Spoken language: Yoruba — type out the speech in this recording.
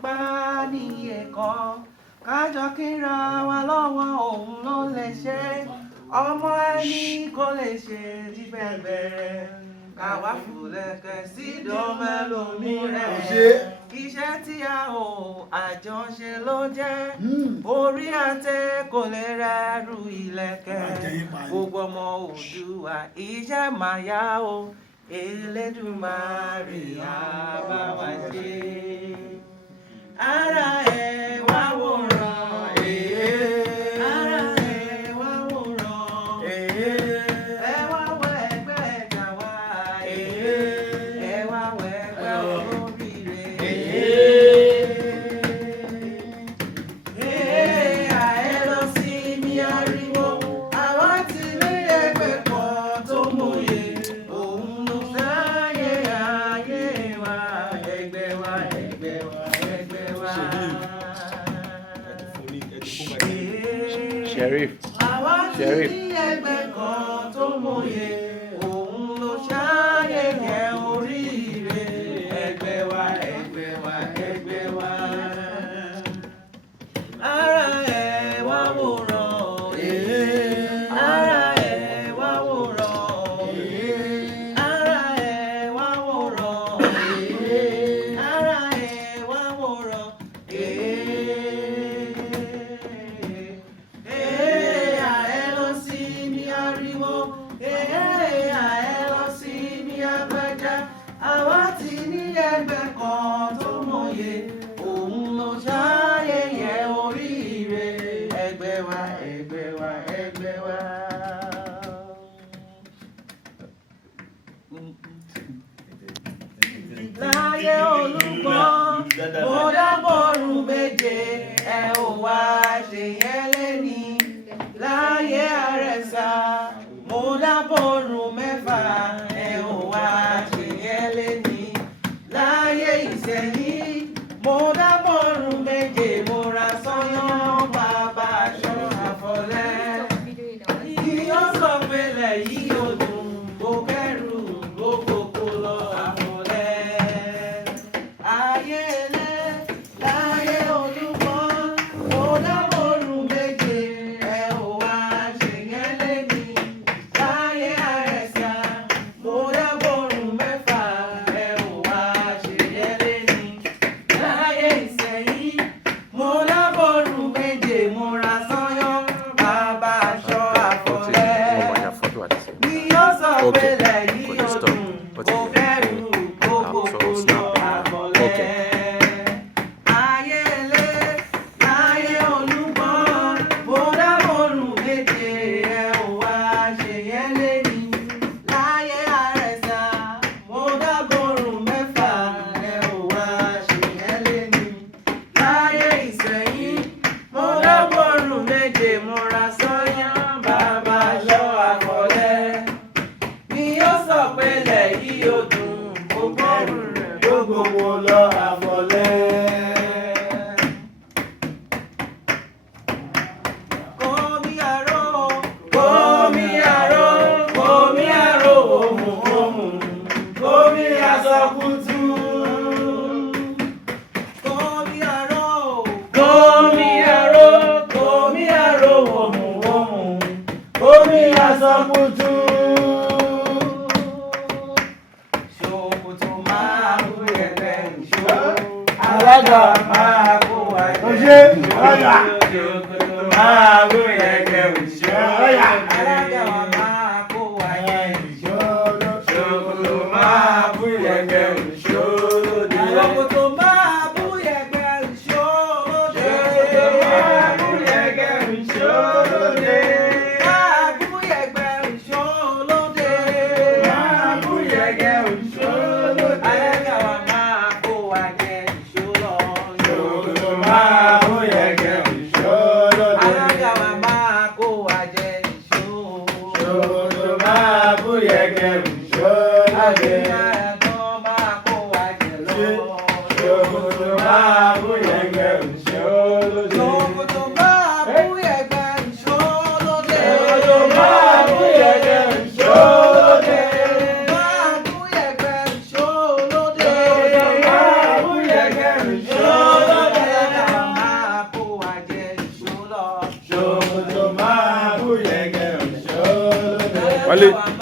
gbá ní ẹ̀kọ́ kájọ kíra wa lọ́wọ́ òun ló lè ṣe ọmọ ẹni kò lè ṣe ti bẹ̀rẹ̀ káwá fúlẹ̀kẹ̀ sí dọ́mẹ́lòmíràn iṣẹ́ tí a ò àjọṣe ló jẹ́ orí àtẹ kò lè rẹ́rù ìlẹ̀kẹ̀ gbogbo ọmọ Oòduà iṣẹ́ màyà o Elédùmarè á bá wa ṣe ara ẹ̀ wá wòran ara ẹ̀ wá wòran ẹ wá wọ ẹgbẹ́ ẹ̀dá wa ẹ wá wọ ẹgbẹ́ olóríire ẹ lọ sí mi ariwo àwa ti lé ẹgbẹ́ kan tó mòye òun ló sáyé ayé wa ẹgbẹ́ wa ẹgbẹ́ wa ẹgbẹ́ wa. Sheriff. Àwa ti ní ẹgbẹ́ kan tó mòye òun ló ṣàyẹ̀yẹ̀ oríire ẹgbẹ́ wa ẹgbẹ́ wa ẹgbẹ́ wa. Ara ẹ̀ wá wòran ara ẹ̀ wá wòran ara ẹ̀ wá wòran ara ẹ̀ wá wòran ẹ lọ sí mi ariwo ẹ lọ sí mi agbájá àwa ti ní ẹgbẹ́ kan tó mòye òun ló ṣàyẹ̀yẹ̀ oríire ẹgbẹ́ wa ẹgbẹ́ wa ẹgbẹ́ wa. Láyé Olúgbọ́ mo dábọ̀rù méje ẹ ò wá ṣe yẹn lẹ́ni láyé Àrẹ̀sà mo dábọ̀rù mẹ́fà ẹ ò wá ṣe yẹn lẹ́ni láyé Ìṣẹ̀yìn mo dábọ̀rù méje mo ra sọ́yán bàbá aṣọ àfọlẹ́ yíyọ́ sọ pé lẹ́yìn ọdún mo kẹ́rù gbogbo lọ àfọlẹ́ ayé ilé láyé Olúgbọ́ mo dábọ̀rù méje ẹ ò wá ṣe yẹn lẹ́ni láyé Àrẹ̀sà mo dábọ̀rù mẹ́fà ẹ ò wá ṣe yẹn lẹ́ni láyé Ìṣẹ̀yìn mo dábọ̀rù méje mo ra sọ́yán bàbá aṣọ àfọlẹ́ ni yóò sọ pé lẹ́yìn ọdún mo kẹ́rù gbogbo lọ àfọlẹ́ ayé ilé láyé Olúgbọ́ mo dábọ̀rù méje ẹ ò wá ṣe yẹn lẹ́ni láyé Àrẹ̀sà mo dábọ̀rù mẹ́fà ẹ ò wá ṣe yẹn lẹ́ni láyé Ìṣẹ̀yìn mo dábọ̀rù méje mo ra sọ́yán bàbá aṣọ àfọlẹ́ ni yóò sọ pé lẹ́yìn ọdún mo kẹ́rù rẹ̀ gbogbo lọ àfọlẹ́. Kòmíàró, kòmíàró, kòmíàró, òmù, òmù, kòmíàsọ̀kùtù. Kòmíàró, kòmíàró, kòmíàró, òmù, òmù, kòmíàsọ̀kùtù. Ṣòkòtò máa bú ẹgbẹ́ ìṣó, alága máa kó wa jẹ. Ṣòkòtò máa bú ẹgbẹ́ ìṣó, alága máa kó wa jẹ. Ṣòkòtò máa bú ẹgbẹ́ ìṣó lóde. Ṣòkòtò máa bú ẹgbẹ́ ìṣó lóde. Ṣòkòtò máa bú ẹgbẹ́ ìṣó lóde. Máa bú ẹgbẹ́ ìṣó lóde. Máa bú ẹgbẹ́ ìṣó lóde. Alága wa máa kó wa jẹ ìṣó lọ. Ṣòkòtò máa bú ẹgbẹ́ ìṣó lóde. Alága wa máa kó wa jẹ ìṣó. Ṣòkòtò máa bú ẹgbẹ́ ìṣó lóde. Ṣòkòtò máa bú ẹgbẹ́ ìṣó lóde. Ṣòkòtò máa bú ẹgbẹ́ ìṣó lóde. Ṣòkòtò máa bú ẹgbẹ́ ìṣó lóde. Máa bú ẹgbẹ́ ìṣó lóde. Ṣòkòtò máa bú ẹgbẹ́ ìṣó lóde. Wálé.